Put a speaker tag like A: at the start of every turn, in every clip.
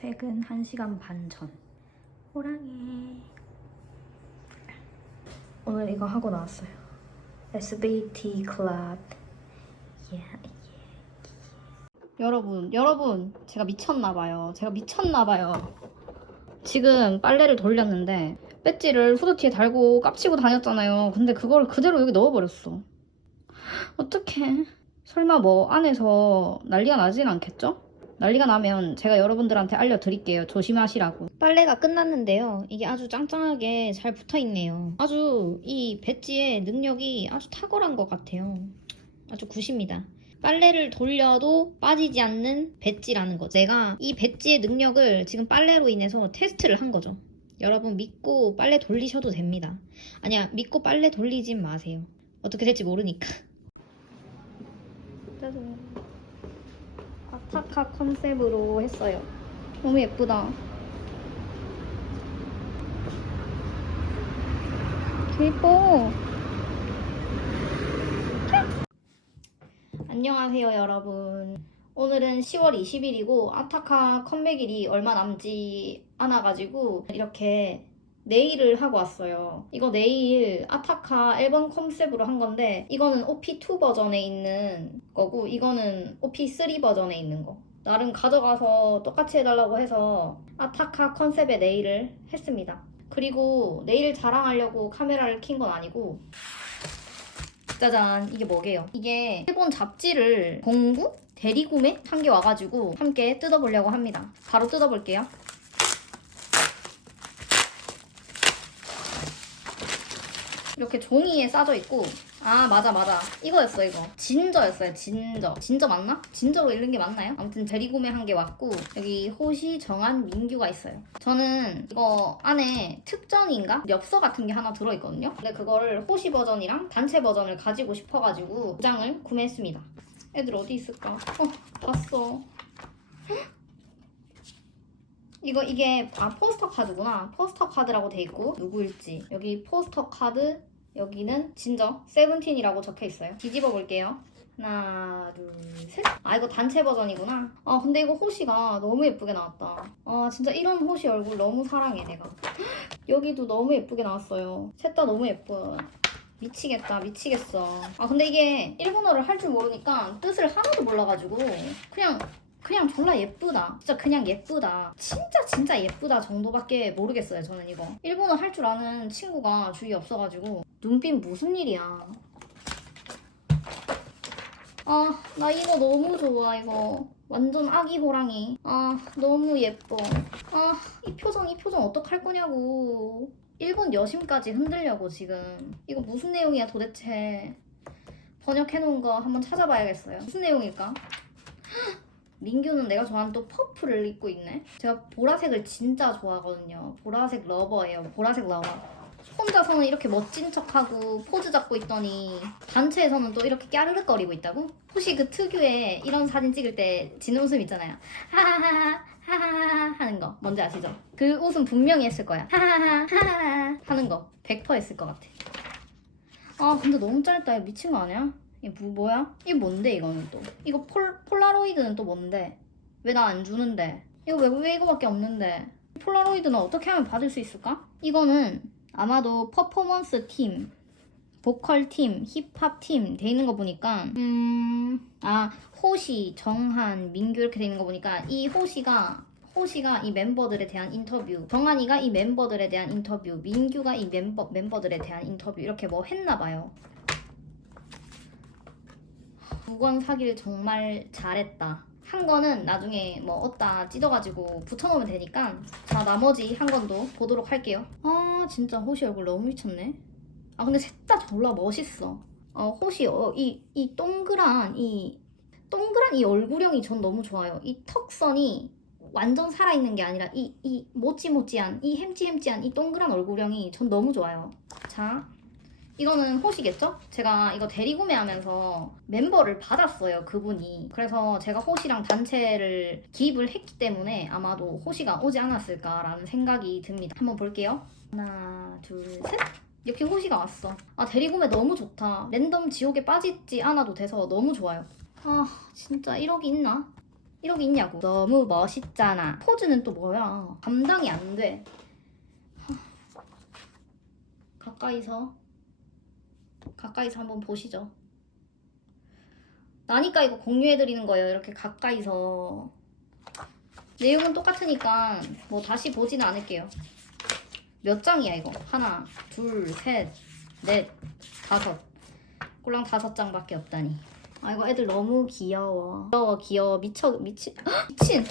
A: 퇴근 1시간 반 전. 호랑이. 오늘 이거 하고 나왔어요. SBT 클럽. 예, 여러분, 여러분, 제가 미쳤나봐요. 제가 미쳤나봐요. 지금 빨래를 돌렸는데 배지를 후드티에 달고 깝치고 다녔잖아요. 근데 그걸 그대로 여기 넣어버렸어. 어떡해. 설마 뭐 안에서 난리가 나진 않겠죠? 난리가 나면 제가 여러분들한테 알려드릴게요. 조심하시라고. 빨래가 끝났는데요. 이게 아주 짱짱하게 잘 붙어있네요. 아주 이 배지의 능력이 아주 탁월한 것 같아요. 아주 굿입니다. 빨래를 돌려도 빠지지 않는 배지라는 거. 제가 이 배지의 능력을 지금 빨래로 인해서 테스트를 한 거죠. 여러분 믿고 빨래 돌리셔도 됩니다. 아니야, 믿고 빨래 돌리진 마세요. 어떻게 될지 모르니까. 짜잔. 아타카 컨셉으로 했어요. 너무 예쁘다. 예뻐. 안녕하세요, 여러분. 오늘은 10월 20일이고 아타카 컴백일이 얼마 남지 않아가지고 이렇게 네일을 하고 왔어요. 이거 네일 아타카 앨범 컨셉으로 한 건데 이거는 OP2 버전에 있는 거고 이거는 OP3 버전에 있는 거. 나름 가져가서 똑같이 해달라고 해서 아타카 컨셉의 네일을 했습니다. 그리고 네일 자랑하려고 카메라를 킨 건 아니고 짜잔 이게 뭐게요? 이게 일본 잡지를 공구 대리구매 한게 와가지고 함께 뜯어보려고 합니다. 바로 뜯어볼게요. 이렇게 종이에 싸져 있고. 아 맞아 맞아. 이거였어 이거. 진저였어요 진저. 진저 맞나? 진저로 읽는 게 맞나요? 아무튼 재리구매한 게 왔고 여기 호시 정한 민규가 있어요. 저는 이거 안에 특전인가? 엽서 같은 게 하나 들어있거든요? 근데 그거를 호시 버전이랑 단체 버전을 가지고 싶어가지고 두 장을 구매했습니다. 애들 어디 있을까? 어 봤어. 이거 이게 아 포스터 카드구나. 포스터 카드라고 돼 있고 누구일지. 여기 포스터 카드 여기는 진저 세븐틴이라고 적혀 있어요. 뒤집어 볼게요. 하나 둘 셋 아 이거 단체 버전이구나. 아 근데 이거 호시가 너무 예쁘게 나왔다. 아 진짜 이런 호시 얼굴 너무 사랑해 내가. 여기도 너무 예쁘게 나왔어요. 셋 다 너무 예뻐. 미치겠다 미치겠어. 아 근데 이게 일본어를 할 줄 모르니까 뜻을 하나도 몰라가지고 그냥 그냥 졸라 예쁘다. 진짜 그냥 예쁘다. 진짜 진짜 예쁘다 정도밖에 모르겠어요. 저는 이거. 일본어 할 줄 아는 친구가 주위에 없어가지고 눈빛 무슨 일이야. 아, 나 이거 너무 좋아, 이거. 완전 아기 호랑이. 아, 너무 예뻐. 아, 이 표정, 이 표정 어떡할 거냐고. 일본 여심까지 흔들려고, 지금. 이거 무슨 내용이야, 도대체. 번역해놓은 거 한번 찾아봐야겠어요. 무슨 내용일까? 민규는 내가 좋아하는 또 퍼플을 입고 있네. 제가 보라색을 진짜 좋아하거든요. 보라색 러버예요. 보라색 러버. 혼자서는 이렇게 멋진 척하고 포즈 잡고 있더니 단체에서는 또 이렇게 까르륵거리고 있다고? 혹시 그 특유의 이런 사진 찍을 때 지는 웃음 있잖아요. 하하하 하하하 하는 거 뭔지 아시죠? 그 웃음 분명히 했을 거야. 하하하 하하하 하는 거 100% 했을 것 같아. 아 근데 너무 짧다. 미친 거 아니야? 이게 뭐, 뭐야? 이게 뭔데 이거는 또? 이거 폴, 폴라로이드는 또 뭔데? 왜 나 안 주는데? 이거 왜, 왜 이거밖에 없는데? 폴라로이드는 어떻게 하면 받을 수 있을까? 이거는 아마도 퍼포먼스 팀, 보컬 팀, 힙합 팀 돼 있는 거 보니까 음... 아 호시, 정한, 민규 이렇게 돼 있는 거 보니까 이 호시가 호시가 이 멤버들에 대한 인터뷰, 정한이가 이 멤버들에 대한 인터뷰, 민규가 이 멤버 멤버들에 대한 인터뷰 이렇게 뭐 했나 봐요. 두권 사기를 정말 잘했다. 한 권은 나중에 뭐 어디다 찢어가지고 붙여놓으면 되니까 자 나머지 한 권도 보도록 할게요. 아 진짜 호시 얼굴 너무 미쳤네. 아 근데 셋 다 졸라 멋있어. 어 호시 어, 이, 이 동그란 이 동그란 이 얼굴형이 전 너무 좋아요. 이 턱선이 완전 살아있는 게 아니라 이, 이 모찌모찌한 이 햄찌햄찌한 이 동그란 얼굴형이 전 너무 좋아요. 자 이거는 호시겠죠? 제가 이거 대리구매하면서 멤버를 받았어요, 그분이. 그래서 제가 호시랑 단체를 기입을 했기 때문에 아마도 호시가 오지 않았을까라는 생각이 듭니다. 한번 볼게요. 하나, 둘, 셋. 이렇게 호시가 왔어. 아, 대리구매 너무 좋다. 랜덤 지옥에 빠지지 않아도 돼서 너무 좋아요. 아, 진짜 1억이 있나? 이러고 있냐고. 너무 멋있잖아. 포즈는 또 뭐야? 감당이 안 돼. 하. 가까이서 가까이서 한번 보시죠. 나니까 이거 공유해드리는 거예요. 이렇게 가까이서. 내용은 똑같으니까 뭐 다시 보지는 않을게요. 몇 장이야 이거? 하나, 둘, 셋, 넷, 다섯. 꼴랑 다섯 장밖에 없다니. 아 이거 애들 너무 귀여워. 귀여워 귀여워 미쳐 미친 미친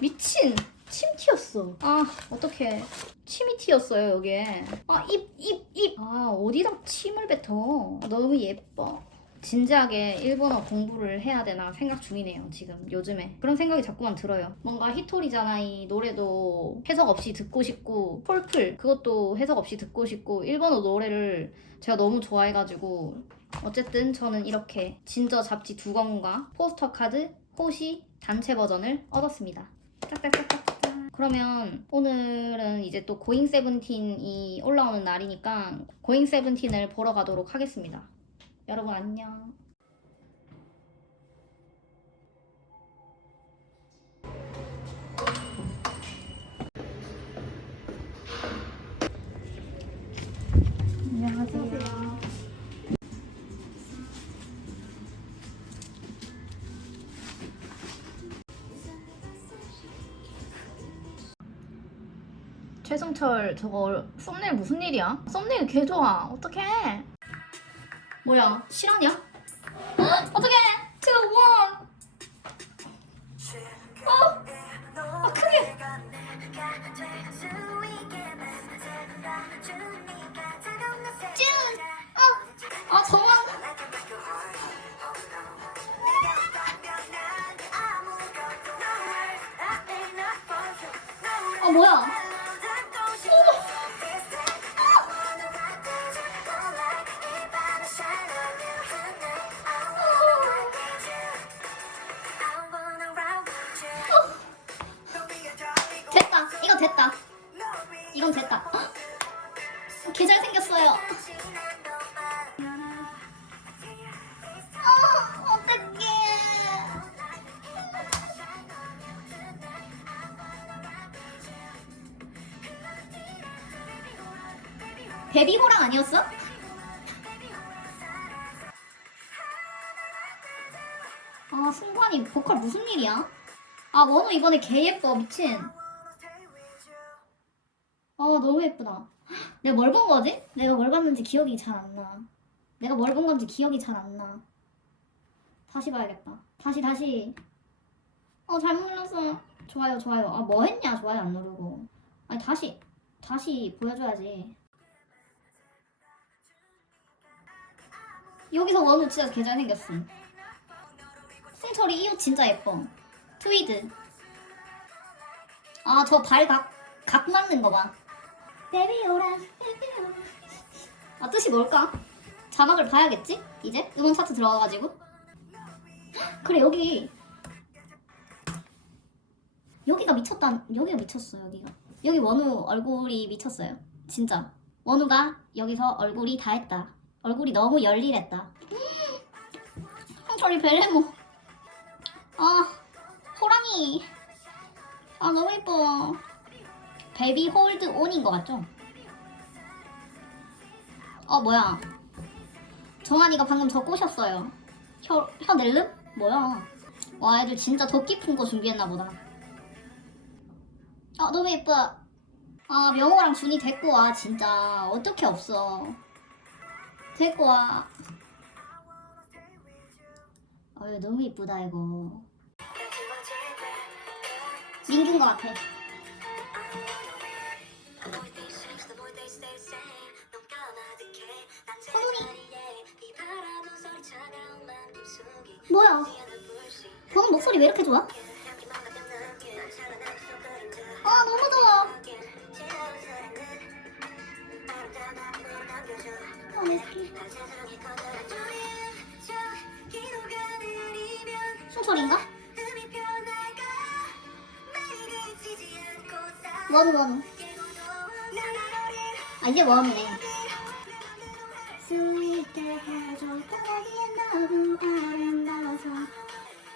A: 미친 침 튀었어. 아 어떡해. 침이 튀었어요 여기에. 아 입 입 입. 아 어디다 침을 뱉어. 너무 예뻐. 진지하게 일본어 공부를 해야 되나 생각 중이네요 지금 요즘에 그런 생각이 자꾸만 들어요 뭔가 히토리잖아 이 노래도 해석 없이 듣고 싶고 폴플 그것도 해석 없이 듣고 싶고 일본어 노래를 제가 너무 좋아해가지고 어쨌든 저는 이렇게 진저 잡지 두 권과 포스터 카드 호시 단체 버전을 얻었습니다 짝짝짝짝짝 그러면 오늘은 이제 또 고잉 세븐틴이 올라오는 날이니까 고잉 세븐틴을 보러 가도록 하겠습니다 여러분 안녕. 최승철 저거 썸네일 무슨 일이야? 썸네일 개 좋아. 어떡해? 뭐야 실화냐? 어떡해 제가 원 어? 아 크게 아 정원 아 뭐야 베비호랑 아니었어? 아 승관이 보컬 무슨 일이야? 아 원우 이번에 개 예뻐 미친. 아 너무 예쁘다. 내가 뭘 본 거지? 내가 뭘 봤는지 기억이 잘 안나. 내가 뭘 본 건지 기억이 잘 안나. 다시 봐야겠다. 다시 다시. 어 잘못 눌렀어. 좋아요 좋아요. 아 뭐 했냐? 좋아요 안 누르고. 아니 다시 다시 보여줘야지 여기서 원우 진짜 개 잘 생겼음 승철이 이 옷 진짜 예뻐. 트위드. 아 저발각각 맞는 거 봐. 베비 오라 베비 오라. 아 뜻이 뭘까? 자막을 봐야겠지? 이제? 음원 차트 들어가가지고. 그래 여기. 여기가 미쳤다. 여기가 미쳤어 여기가. 여기 원우 얼굴이 미쳤어요. 진짜. 원우가 여기서 얼굴이 다 했다 얼굴이 너무 열일했다. 형철이 벨레모. 아 호랑이. 아 너무 예뻐. 베비 홀드 온인 것 같죠? 어 뭐야? 정한이가 방금 저 꼬셨어요. 혀, 혀 낼름? 뭐야? 와 애들 진짜 더 깊은 거 준비했나 보다. 아 너무 예뻐. 아 명호랑 준이 데리고 와 진짜. 어떻게 없어 데리고 와 아유 너무 이쁘다 이거. 민규인 것 같아. 뭐야? 방금 목소리 왜 이렇게 좋아? 아 승철인가? 원우 원우 아 이제 아름다워서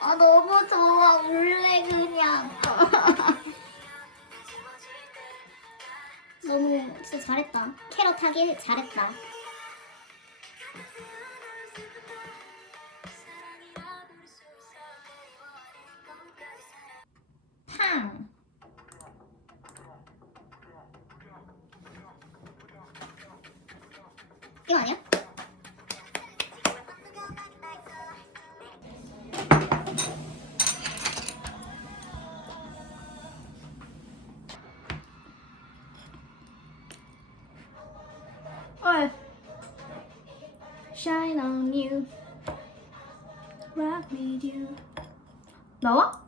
A: 아 너무 좋아 울래 그냥
B: 너무 진짜 잘했다. 캐럿 하길 잘했다.
A: Yeah. 나와?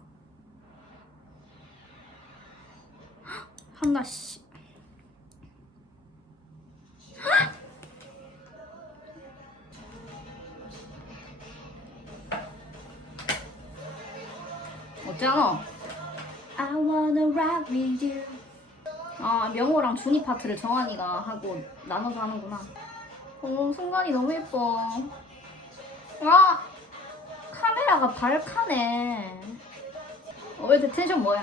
A: 한나 씨. 어쩌노? I wanna rock with you. 아 명호랑 준이 파트를 정한이가 하고 나눠서 하는구나. 어 순간이 너무 예뻐. 아 카메라가 발카네 어, 왜 이렇게 텐션 뭐야?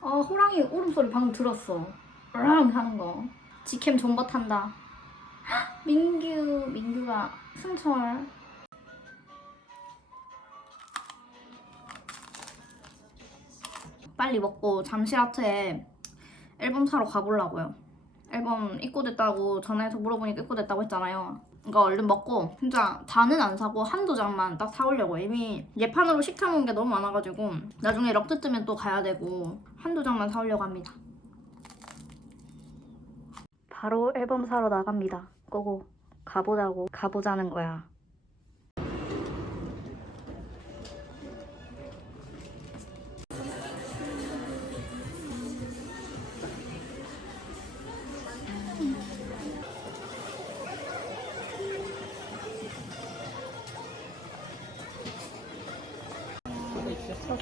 A: 아 호랑이 울음소리 방금 들었어. 으랑 하는 거. 지캠 존버 탄다. 헉, 민규 민규가 승철. 빨리 먹고 잠실 아트에 앨범 사러 가보려고요. 앨범 입고 됐다고 전화해서 물어보니까 입고 됐다고 했잖아요. 그러니까 얼른 먹고 진짜 다는 안 사고 한두 장만 딱 사오려고 이미 예판으로 시켜놓은 게 너무 많아가지고 나중에 럭드 뜨면 또 가야 되고 한두 장만 사오려고 합니다. 바로 앨범 사러 나갑니다. 고고 가보자고 가보자는 거야.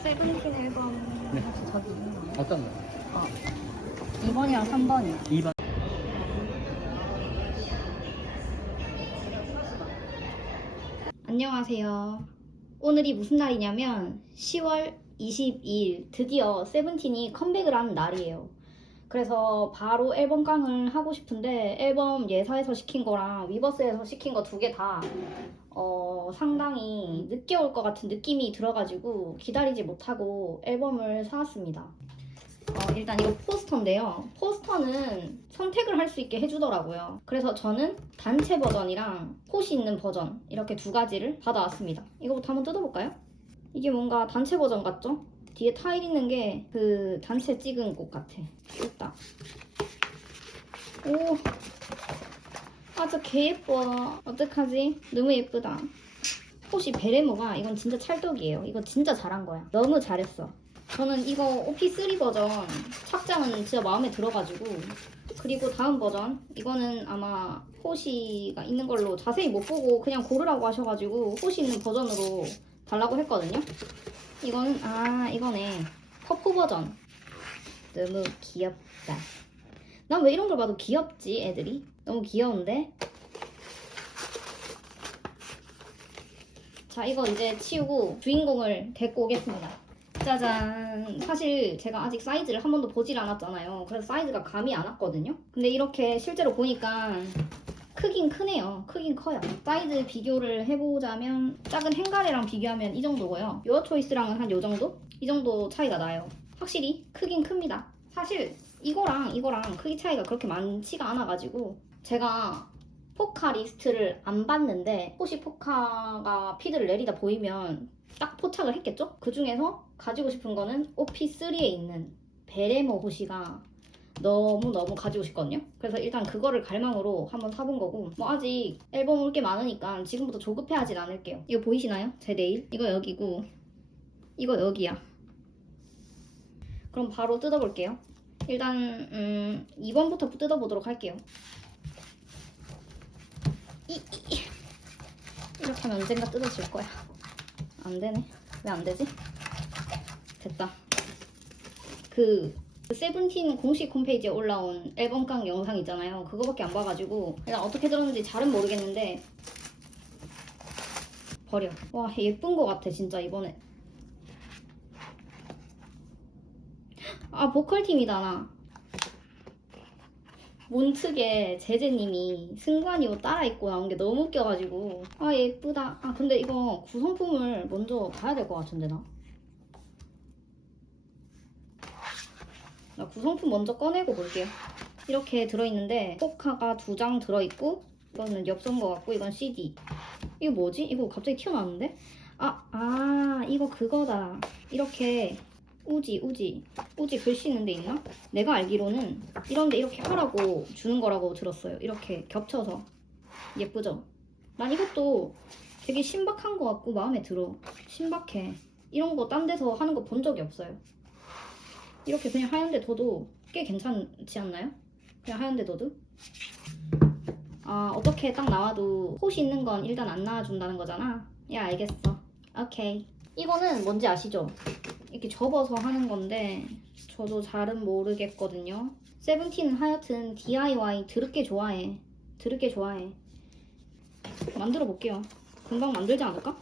A: 세븐틴 앨범
C: 네.
A: 혹시 저기 있는 거예요?
C: 어떤 거?
A: 2번이랑 3번이요.
C: 2번.
A: 안녕하세요. 오늘이 무슨 날이냐면 10월 22일 드디어 세븐틴이 컴백을 하는 날이에요. 그래서 바로 앨범 깡을 하고 싶은데 앨범 예사에서 시킨 거랑 위버스에서 시킨 거 두 개다 어, 상당히 늦게 올 것 같은 느낌이 들어가지고 기다리지 못하고 앨범을 사왔습니다. 어, 일단 이거 포스터인데요. 포스터는 선택을 할 수 있게 해주더라고요. 그래서 저는 단체 버전이랑 콧이 있는 버전 이렇게 두 가지를 받아왔습니다. 이거부터 한번 뜯어볼까요? 이게 뭔가 단체 버전 같죠? 뒤에 타일 있는 게 그 단체 찍은 곳 같아. 있다. 오, 아 저 개 예뻐. 어떡하지? 너무 예쁘다. 혹시 베레모가 이건 진짜 찰떡이에요. 이거 진짜 잘한 거야. 너무 잘했어. 저는 이거 OP3 버전 착장은 진짜 마음에 들어가지고 그리고 다음 버전 이거는 아마 호시가 있는 걸로 자세히 못 보고 그냥 고르라고 하셔가지고 호시 있는 버전으로 달라고 했거든요. 이거는 아 이거네 퍼프 버전 너무 귀엽다. 난 왜 이런 걸 봐도 귀엽지 애들이 너무 귀여운데. 자 이거 이제 치우고 주인공을 데리고 오겠습니다. 짜잔. 사실 제가 아직 사이즈를 한 번도 보질 않았잖아요. 그래서 사이즈가 감이 안 왔거든요. 근데 이렇게 실제로 보니까 크긴 크네요. 크긴 커요. 사이즈 비교를 해보자면 작은 행가래랑 비교하면 이 정도고요. 유어 초이스랑은 한 요 정도? 이 정도 차이가 나요. 확실히 크긴 큽니다. 사실 이거랑 이거랑 크기 차이가 그렇게 많지가 않아가지고 제가 포카 리스트를 안 봤는데 혹시 포카가 피드를 내리다 보이면 딱 포착을 했겠죠? 그 중에서 가지고 싶은 거는 OP3에 있는 베레모 호시가 너무너무 가지고 싶거든요. 그래서 일단 그거를 갈망으로 한번 사본 거고 뭐 아직 앨범 올 게 많으니까 지금부터 조급해하진 않을게요. 이거 보이시나요? 제 네일? 이거 여기고 이거 여기야. 그럼 바로 뜯어볼게요. 일단 음, 2번부터 뜯어보도록 할게요. 이렇게 하면 언젠가 뜯어질 거야. 안 되네. 왜 안 되지? 됐다. 그, 그 그 세븐틴 공식 홈페이지에 올라온 앨범 깡 영상 있잖아요. 그거밖에 안 봐가지고 일단 어떻게 들었는지 잘은 모르겠는데 버려. 와 예쁜 거 같아 진짜 이번에. 아 보컬 팀이다 나. 문측에 제재님이 승관이 옷 따라 입고 나온 게 너무 웃겨가지고 아 예쁘다. 아 근데 이거 구성품을 먼저 봐야 될 것 같은데 나. 구성품 먼저 꺼내고 볼게요. 이렇게 들어있는데 포카가 두 장 들어있고 이거는 엽서인 것 같고 이건 CD. 이거 뭐지? 이거 갑자기 튀어나왔는데? 아, 아 이거 그거다. 이렇게 우지 우지 우지 글씨 있는 데 있나? 내가 알기로는 이런 데 이렇게 하라고 주는 거라고 들었어요. 이렇게 겹쳐서 예쁘죠? 난 이것도 되게 신박한 것 같고 마음에 들어. 신박해. 이런 거 딴 데서 하는 거 본 적이 없어요. 이렇게 그냥 하얀데 둬도 꽤 괜찮지 않나요? 그냥 하얀데 둬도? 아 어떻게 딱 나와도 호시 있는 건 일단 안 나와준다는 거잖아 야 알겠어 오케이 이거는 뭔지 아시죠? 이렇게 접어서 하는 건데 저도 잘은 모르겠거든요 세븐틴은 하여튼 DIY 드럽게 좋아해 드럽게 좋아해 만들어 볼게요 금방 만들지 않을까?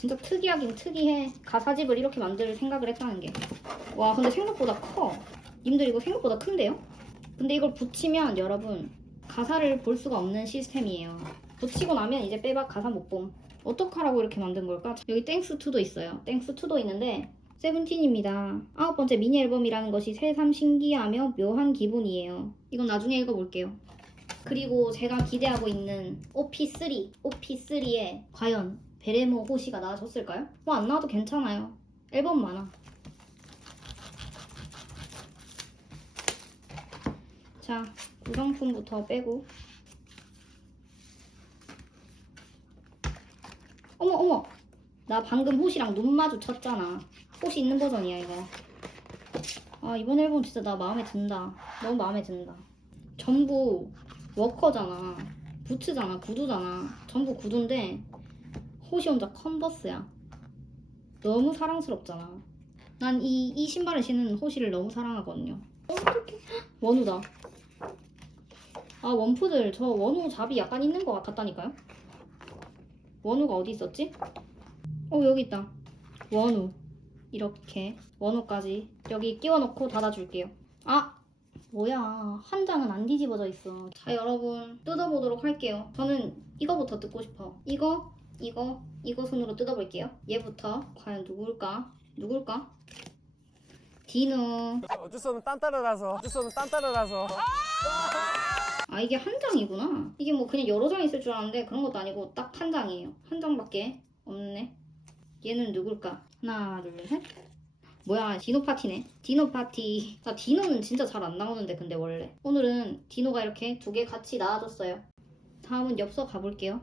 A: 진짜 특이하긴 특이해. 가사집을 이렇게 만들 생각을 했다는 게. 와 근데 생각보다 커. 님들 이거 생각보다 큰데요? 근데 이걸 붙이면 여러분 가사를 볼 수가 없는 시스템이에요. 붙이고 나면 이제 빼박 가사 못봄. 어떡하라고 이렇게 만든 걸까? 여기 땡스2도 있어요. 땡스2도 있는데 세븐틴입니다. 아홉 번째 미니 앨범이라는 것이 새삼 신기하며 묘한 기분이에요. 이건 나중에 읽어볼게요. 그리고 제가 기대하고 있는 OP3 OP3에 과연 베레모 호시가 나와줬을까요? 뭐 안 나와도 괜찮아요 앨범 많아 자, 구성품부터 빼고. 어머, 어머! 나 방금 호시랑 눈 마주쳤잖아. 호시 있는 버전이야, 이거. 아, 이번 앨범 진짜 나 마음에 든다. 너무 마음에 든다. 전부 워커잖아. 부츠잖아. 구두잖아. 전부 구두인데, 호시 혼자 컨버스야. 너무 사랑스럽잖아. 난 이, 이 신발을 신는 호시를 너무 사랑하거든요. 어떡해. 원우다. 아 원푸들 저 원우 잡이 약간 있는 것 같다니까요? 원우가 어디 있었지? 어 여기 있다 원우 이렇게 원우까지 여기 끼워놓고 닫아줄게요 아 뭐야 한 장은 안 뒤집어져 있어 자 여러분 뜯어보도록 할게요 저는 이거부터 뜯고 싶어 이거 이거 이거 손으로 뜯어볼게요. 얘부터 과연 누굴까? 누굴까? 디노.
C: 어쩔 수 없는 딴따르라서. 어쩔 수 없는 딴따르라서.
A: 아 이게 한 장이구나. 이게 뭐 그냥 여러 장 있을 줄 알았는데 그런 것도 아니고 딱 한 장이에요. 한 장밖에 없네. 얘는 누굴까? 하나 둘 셋. 뭐야 디노 파티네. 디노 파티. 나 디노는 진짜 잘 안 나오는데 근데 원래. 오늘은 디노가 이렇게 두 개 같이 나와줬어요. 다음은 엽서 가볼게요.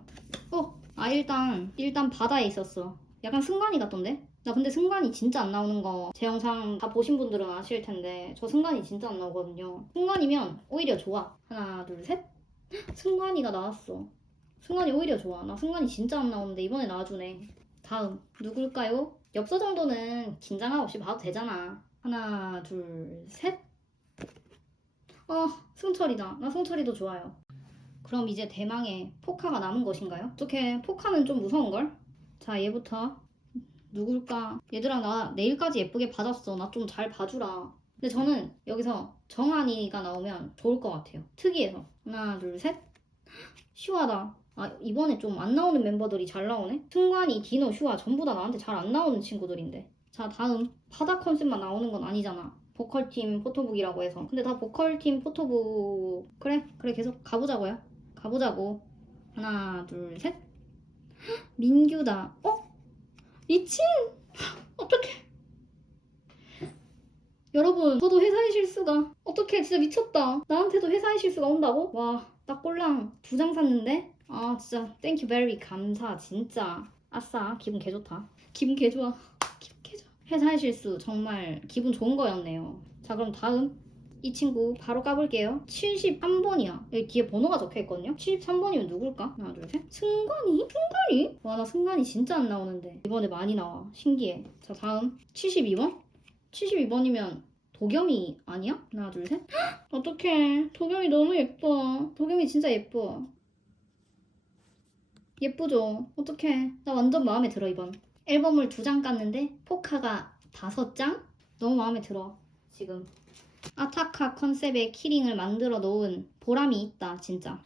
A: 어 아 일단 일단 바다에 있었어. 약간 승관이 같던데? 나 근데 승관이 진짜 안 나오는 거 제 영상 다 보신 분들은 아실 텐데 저 승관이 진짜 안 나오거든요. 승관이면 오히려 좋아. 하나 둘 셋. 승관이가 나왔어. 승관이 오히려 좋아. 나 승관이 진짜 안 나오는데 이번에 나와주네. 다음. 누굴까요? 엽서 정도는 긴장감 없이 봐도 되잖아. 하나 둘 셋. 어 승철이다. 나 승철이도 좋아요 그럼 이제 대망의 포카가 남은 것인가요? 어떻게 포카는 좀 무서운걸? 자 얘부터 누굴까? 얘들아 나 내일까지 예쁘게 봐줬어. 나 좀 잘 봐주라. 근데 저는 여기서 정한이가 나오면 좋을 것 같아요. 특이해서. 하나 둘 셋. 슈아다. 아 이번에 좀 안 나오는 멤버들이 잘 나오네. 승관이, 디노, 슈아 전부 다 나한테 잘 안 나오는 친구들인데. 자 다음 바다 컨셉만 나오는 건 아니잖아. 보컬팀 포토북이라고 해서. 근데 다 보컬팀 포토북. 그래 그래 계속 가보자고요. 가보자고. 하나 둘 셋. 민규다. 어? 미친! 어떡해. 여러분, 저도 회사의 실수가. 어떡해, 진짜 미쳤다. 나한테도 회사의 실수가 온다고? 와, 딱 꼴랑 두 장 샀는데? 아, 진짜, 땡큐 베리 감사, 진짜. 아싸, 기분 개 좋다. 기분 개 좋아. 기분 개 좋아. 회사의 실수, 정말 기분 좋은 거였네요. 자, 그럼 다음. 이 친구 바로 까볼게요. 71번이야. 여기 뒤에 번호가 적혀 있거든요. 73번이면 누굴까? 하나, 둘, 셋. 승관이? 승관이? 와, 나 승관이 진짜 안 나오는데. 이번에 많이 나와. 신기해. 자, 다음. 72번? 72번이면 도겸이 아니야? 하나, 둘, 셋. 헉, 어떡해. 도겸이 너무 예뻐. 도겸이 진짜 예뻐. 예쁘죠? 어떡해. 나 완전 마음에 들어, 이번. 앨범을 두 장 깠는데, 포카가 다섯 장? 너무 마음에 들어. 지금 아타카 컨셉의 키링을 만들어 놓은 보람이 있다 진짜